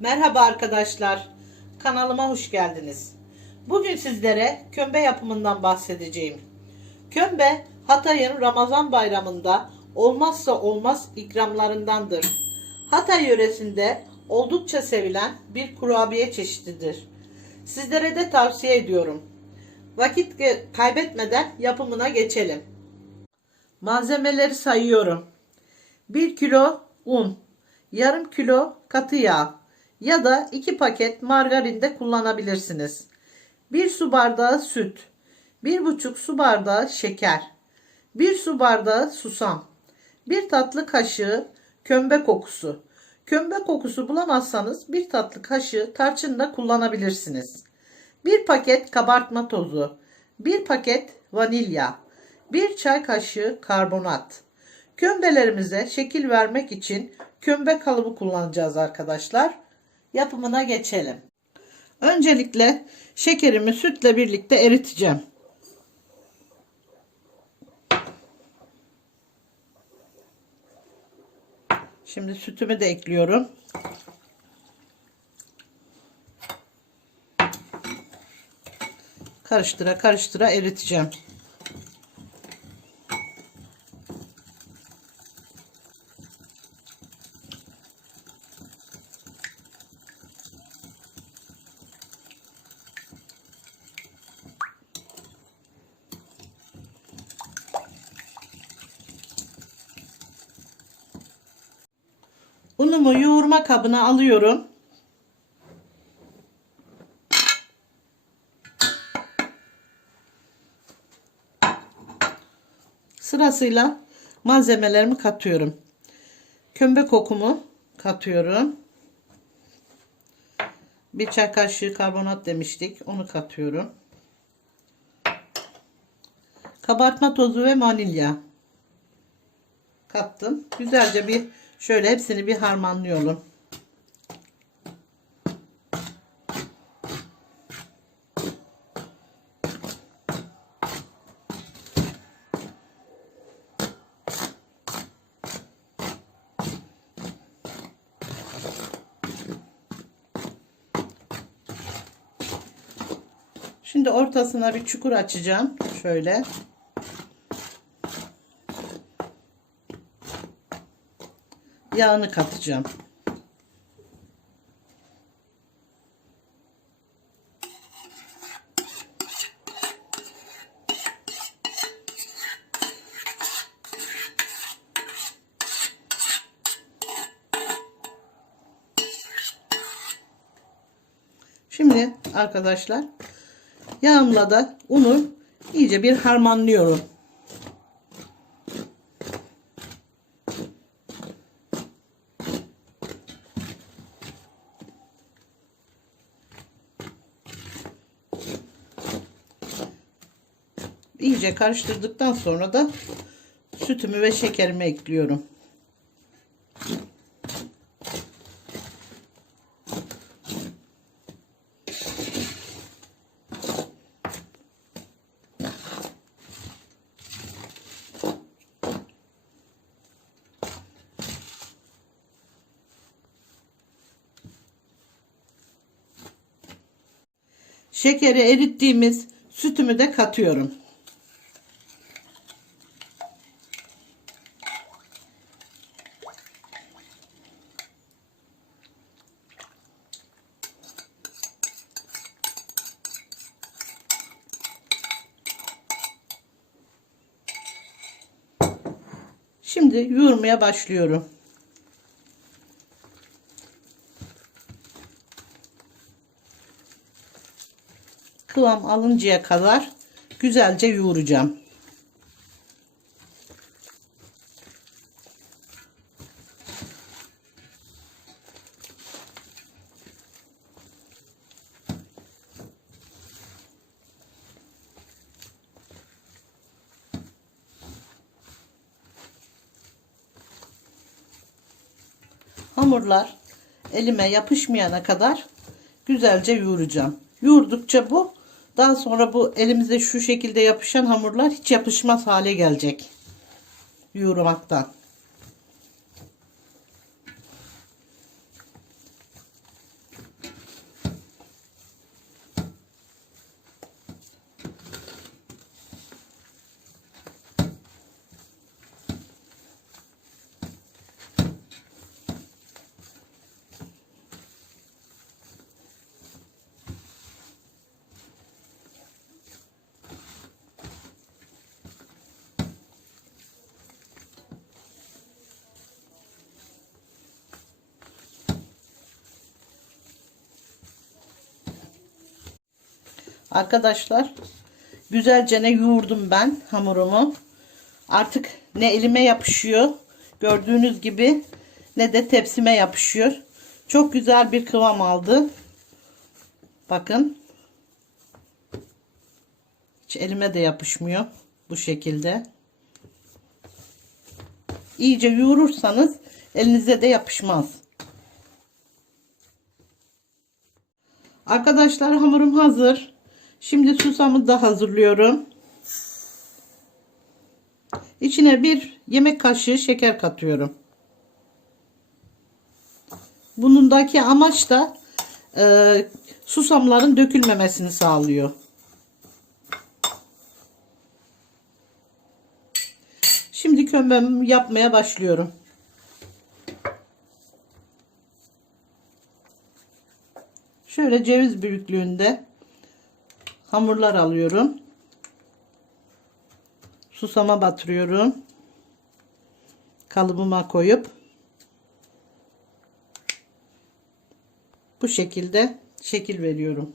Merhaba arkadaşlar. Kanalıma hoş geldiniz. Bugün sizlere kömbe yapımından bahsedeceğim. Kömbe Hatay'ın Ramazan bayramında olmazsa olmaz ikramlarındandır. Hatay yöresinde oldukça sevilen bir kurabiye çeşididir. Sizlere de tavsiye ediyorum. Vakit kaybetmeden yapımına geçelim. Malzemeleri sayıyorum. 1 kilo un, yarım kilo katı yağ ya da 2 paket margarin de kullanabilirsiniz. 1 su bardağı süt, 1,5 su bardağı şeker, 1 su bardağı susam, 1 tatlı kaşığı kömbe kokusu. Kömbe kokusu bulamazsanız 1 tatlı kaşığı tarçın da kullanabilirsiniz. 1 paket kabartma tozu, 1 paket vanilya, 1 çay kaşığı karbonat. Kömbelerimize şekil vermek için kömbe kalıbı kullanacağız arkadaşlar. Yapımına geçelim. Öncelikle şekerimi sütle birlikte eriteceğim. Şimdi sütümü de ekliyorum. Karıştıra karıştıra eriteceğim. Unumu yoğurma kabına alıyorum. Sırasıyla malzemelerimi katıyorum. Kömbe kokumu katıyorum. Bir çay kaşığı karbonat demiştik. Onu katıyorum. Kabartma tozu ve vanilya kattım. Güzelce bir şöyle hepsini bir harmanlıyorum. Şimdi ortasına bir çukur açacağım. Şöyle. Yağını katacağım. Şimdi arkadaşlar yağımla da unu iyice bir harmanlıyorum. İyice karıştırdıktan sonra da sütümü ve şekerimi ekliyorum. Şekeri erittiğimiz sütümü de katıyorum. Şimdi yoğurmaya başlıyorum. Kıvam alıncaya kadar güzelce yoğuracağım. Hamurlar elime yapışmayana kadar güzelce yoğuracağım. Yoğurdukça bu daha sonra bu elimize şu şekilde yapışan hamurlar hiç yapışmaz hale gelecek. Yoğurmaktan. Arkadaşlar güzelce ne yoğurdum ben hamurumu. Artık ne elime yapışıyor gördüğünüz gibi ne de tepsime yapışıyor. Çok güzel bir kıvam aldı. Bakın. Hiç elime de yapışmıyor. Bu şekilde. İyice yoğurursanız elinize de yapışmaz. Arkadaşlar hamurum hazır. Şimdi susamı da hazırlıyorum. İçine bir yemek kaşığı şeker katıyorum. Bunundaki amaç da e, susamların dökülmemesini sağlıyor. Şimdi kömbemi yapmaya başlıyorum. Şöyle ceviz büyüklüğünde hamurlar alıyorum. Susama batırıyorum. Kalıbıma koyup bu şekilde şekil veriyorum.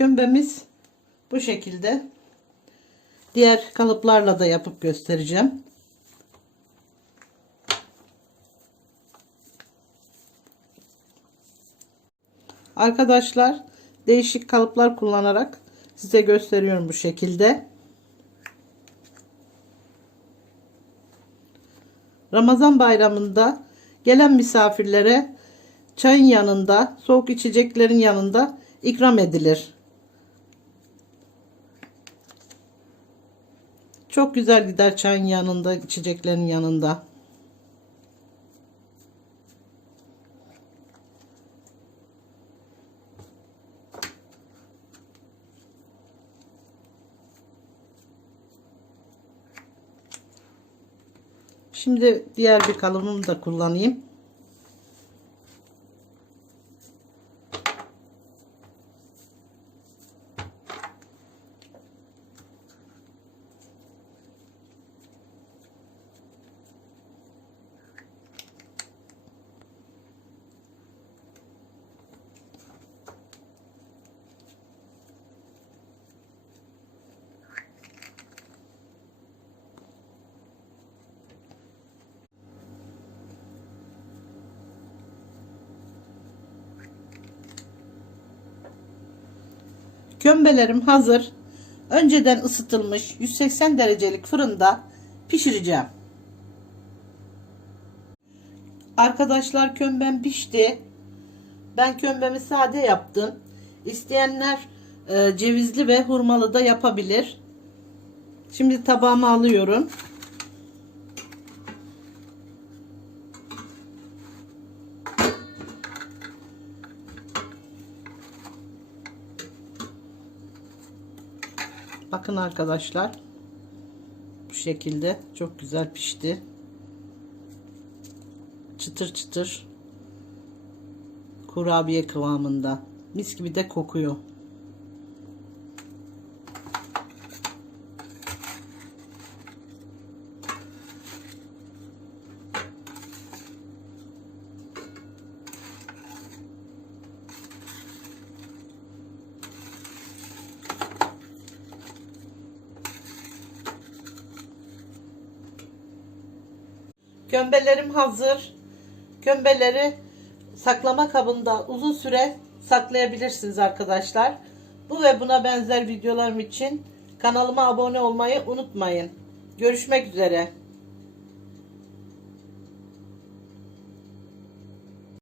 Kömbemiz bu şekilde. Diğer kalıplarla da yapıp göstereceğim. Arkadaşlar değişik kalıplar kullanarak size gösteriyorum bu şekilde. Ramazan bayramında gelen misafirlere çayın yanında, soğuk içeceklerin yanında ikram edilir. Çok güzel gider çayın yanında, içeceklerin yanında. Şimdi diğer bir kalıbımı da kullanayım. Kömbelerim hazır. Önceden ısıtılmış 180 derecelik fırında pişireceğim. Arkadaşlar kömbem pişti. Ben kömbemi sade yaptım. İsteyenler e, cevizli ve hurmalı da yapabilir. Şimdi tabağıma alıyorum. Bakın arkadaşlar. Bu şekilde çok güzel pişti. Çıtır çıtır. Kurabiye kıvamında. Mis gibi de kokuyor. Kömbelerim hazır. Kömbeleri saklama kabında uzun süre saklayabilirsiniz arkadaşlar. Bu ve buna benzer videolarım için kanalıma abone olmayı unutmayın. Görüşmek üzere.